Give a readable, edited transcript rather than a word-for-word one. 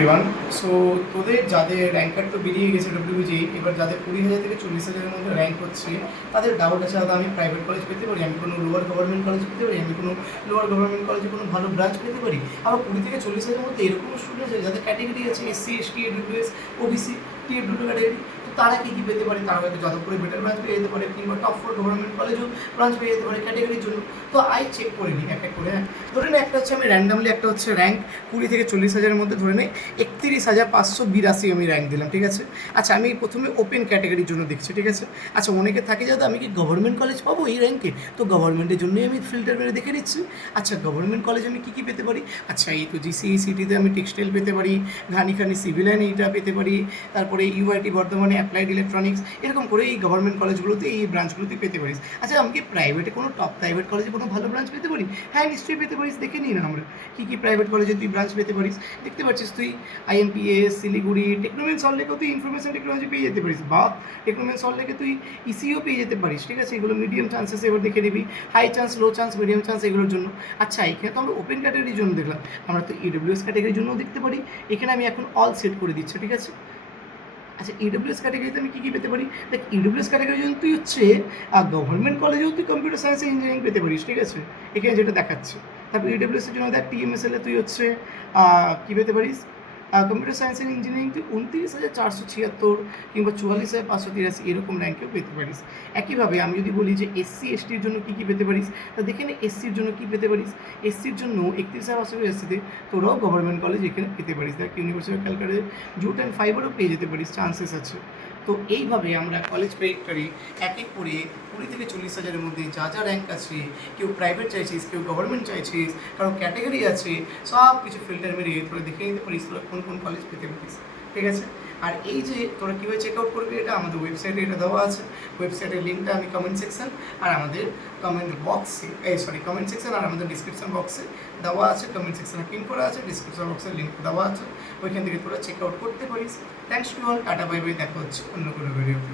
Everyone. So তোদের যাদের ranker তো বেরিয়ে গেছে ডব্লিউজি, এবার যাদের 20,000 থেকে 40,000-এর মধ্যে র্যাঙ্ক হচ্ছে তাদের ডাউট আছে দাদা আমি প্রাইভেট কলেজ পেতে পারি, আমি কোনো লোয়ার গভর্নমেন্ট কলেজ পেতে পারি, আমি কোনো লোয়ার গভর্নমেন্ট কলেজে কোনো ভালো ব্রাঞ্চ পেতে পারি। আবার 20 থেকে 40,000-এর মধ্যে এরকম স্টুডেন্ট আছে যাদের ক্যাটেগরি আছে SC, ST, EWS, OBC, TFW category. তো তারা কী কী পেতে পারে? তারা হয়তো যাদবপুরে বেটার ব্রাঞ্চ পেয়ে যেতে পারে, কিংবা টপ 4 গভর্নমেন্ট কলেজও ব্রাঞ্চ পেয়ে যেতে পারে ক্যাটেগরির জন্য। তো আই চেক করে নিই এক এক করে। হ্যাঁ, ধরে নে একটা হচ্ছে আমি র্যান্ডামলি একটা হচ্ছে র্যাঙ্ক 20 থেকে 40,000-এর মধ্যে ধরে নেই 31,582 আমি র্যাঙ্ক দিলাম, ঠিক আছে। আচ্ছা, আমি প্রথমে ওপেন ক্যাটাগরির জন্য দেখছি, ঠিক আছে। আচ্ছা, অনেকে থাকে যাতে আমি কি গভর্নমেন্ট কলেজ পাবো এই র্যাঙ্কে, তো গভর্নমেন্টের জন্যই আমি ফিল্টার মেরে দেখে নিচ্ছি। আচ্ছা, গভর্নমেন্ট কলেজ আমি কী কী পেতে পারি? আচ্ছা, এই তো জিসিই সিটিতে আমি টেক্সটাইল পেতে পারি, ঘানি সিভিল অ্যান্ড এইটা পেতে পারি, তারপরে ইউআইটি বর্ধমানে অ্যাপ্লাইড ইলেকট্রনিক্স, এরকম করে এই গভর্নমেন্ট কলেজগুলোতে এই ব্রাঞ্চগুলোতে পেতে পারিস। আচ্ছা, আমি কি প্রাইভেটে কোনো টপ প্রাইভেট কলেজে কোনো ভালো ব্রাঞ্চ পেতে পারি? হ্যাঁ, নিশ্চয়ই পেতে পারিস। দেখে নিই না আমরা কী কী প্রাইভেট কলেজে তুই ব্রাঞ্চ পেতে পারিস। দেখতে পাচ্ছিস তুই আইএমপিএস, শিলিগুড়ি, টেকনোমেন্স সল্টলেকেও তুই ইনফরমেশন টেকনোলজি পেয়ে যেতে পারিস, বা টেকনোমেন্স সল্টলেকে তুই ইসিও পেয়ে যেতে পারিস, ঠিক আছে। এগুলো মিডিয়াম চান্সেস, এবার দেখে নিবি হাই চান্স, লো চান্স, মিডিয়াম চান্স এগুলোর জন্য। আচ্ছা, এখানে তো আমরা ওপেন ক্যাটাগরির জন্য দেখলাম, আমরা তো ইডব্লিউএস ক্যাটাগরির জন্যও দেখতে পারি। এখানে আমি এখন অল সেট করে দিচ্ছি, ঠিক আছে। আচ্ছা, ইডব্লিউএস ক্যাটাগরিতে আমি কী কী পেতে পারি? দেখ, ইডব্লিউএস ক্যাটাগরির জন্য তুই হচ্ছে গভর্নমেন্ট কলেজেও তুই কম্পিউটার সায়েন্স ইঞ্জিনিয়ারিং পেতে পারিস, ঠিক আছে, এখানে যেটা দেখাচ্ছে। তারপর ইডব্লিউএসের জন্য দেখ টিএমএসএলে তুই হচ্ছে কী পেতে পারিস? কম্পিউটার সায়েন্স অ্যান্ড ইঞ্জিনিয়ারিং তুই 29,476 কিংবা 44,583 এরকম র্যাঙ্কেও পেতে পারিস। একইভাবে আমি যদি বলি যে এসসি এসটির জন্য কী কী পেতে পারিস, তা দেখে নে এসসির জন্য কী পেতে পারিস। এসসির জন্য 31,580-তে তোরাও গভর্নমেন্ট কলেজ এখানে পেতে পারিস। দেখ, ইউনিভার্সিটি অফ ক্যালকাটায় জুট অ্যান্ড ফাইবারও পেয়ে যেতে পারিস, চান্সেস আছে। তো এইভাবে আমরা কলেজ পেরিটরি এক এক করে 20 থেকে 40,000-এর মধ্যে যা যা র্যাঙ্ক আছে, কেউ প্রাইভেট চাইছিস, কেউ গভর্নমেন্ট চাইছিস, কারো ক্যাটাগরি আছে, সব কিছু ফিল্টার মেরে তোরা দেখে নিতে পারিস তোরা কোন কোন কলেজ পেতে পারিস, ঠিক আছে। আর এই যে তোরা কীভাবে চেক আউট করবি এটা আমাদের ওয়েবসাইটে এটা দেওয়া আছে। ওয়েবসাইটের লিঙ্কটা আমি কমেন্ট সেকশন আর আমাদের কমেন্ট সেকশন আর আমাদের ডিসক্রিপশন বক্সে দেওয়া আছে। কমেন্ট সেকশনে পিন করা আছে, ডিসক্রিপশন বক্সের লিঙ্ক দেওয়া আছে, ওইখান থেকে তোরা চেক আউট করতে পারিস। Thanks to all, tata bye bye, দেখা হচ্ছে অন্য কোনো ভিডিওতে।